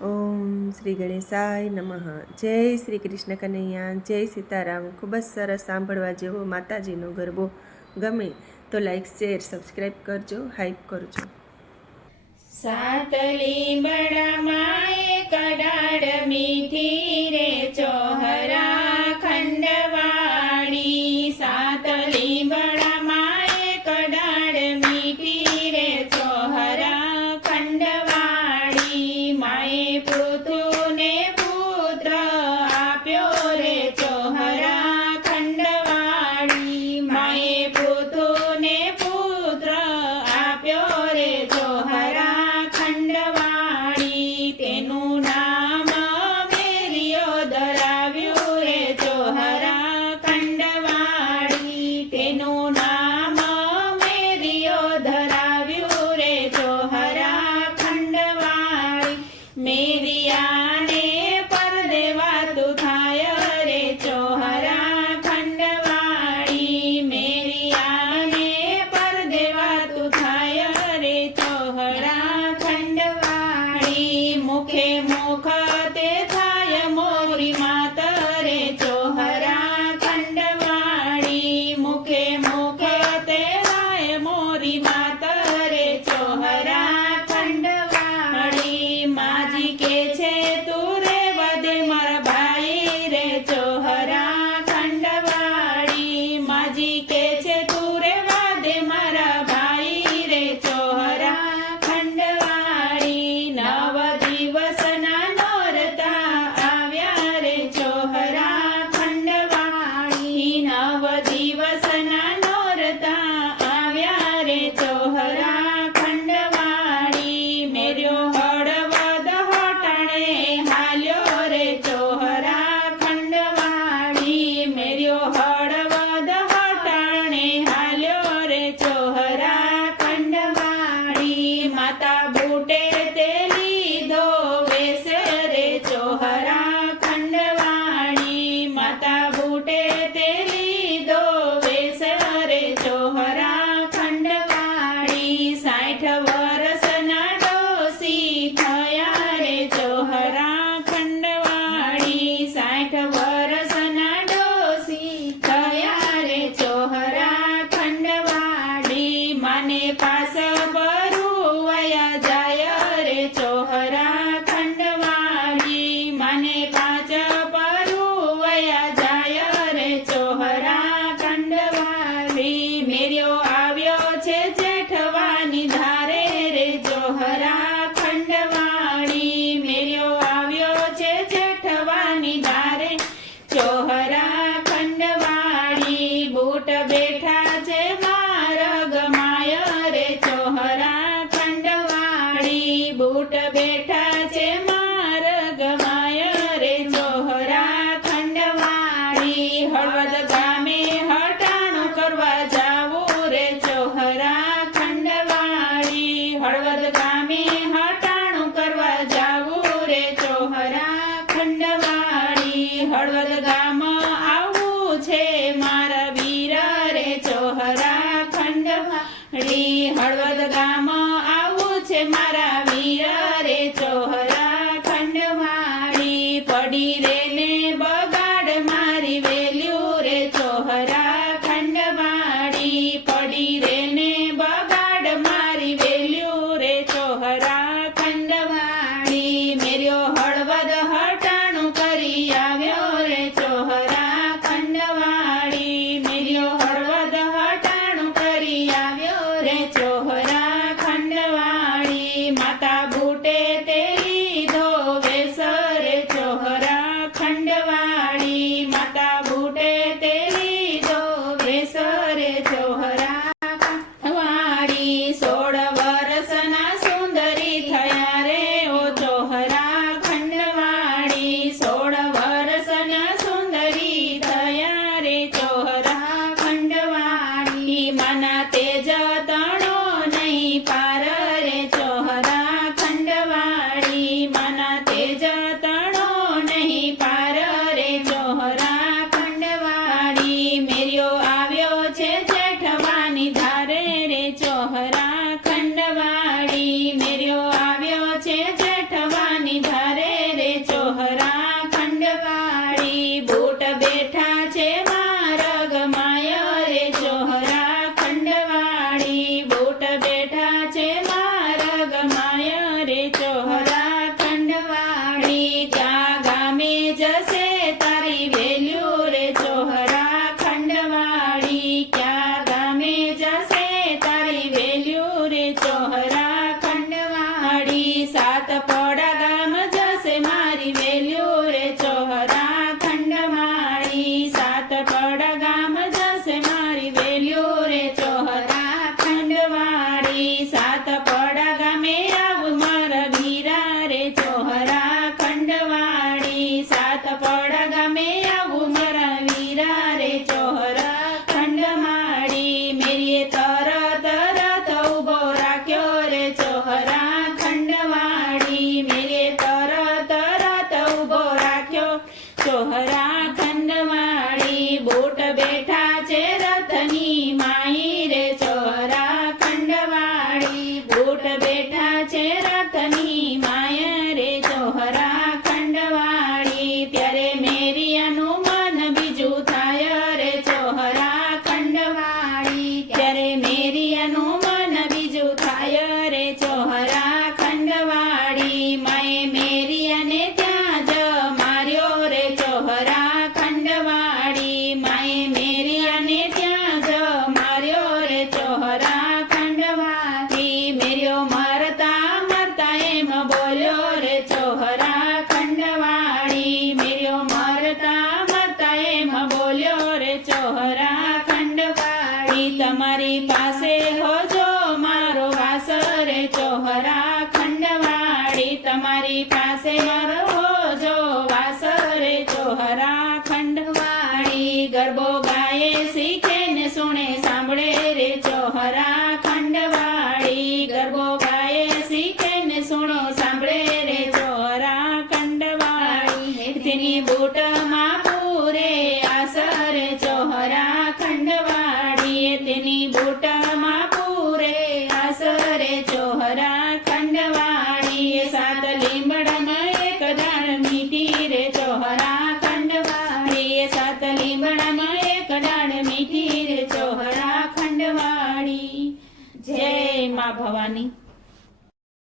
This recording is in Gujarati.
ઓમ શ્રી ગણેશાય નમઃ. જય શ્રી કૃષ્ણ કનૈયા, જય સીતારામ. ખૂબ જ સરસ સાંભળવા જેવો માતાજીનો ગરબો ગમે તો લાઈક શેર સબસ્ક્રાઈબ કરજો હાઈપ કરજો. સાતલી બડા માએ કડાડ મીઠી રે, ચોહરા Candy. Bye bye. હરા રે ચોહરા ખંડવાણી મેર્યો મારતા માતા બોલ્યો રે, ચોહરા ખંડવાણી તમારી પાસે હોજો મારો વાસ ચોહરા ખંડવાણી તમારી પાસે મારો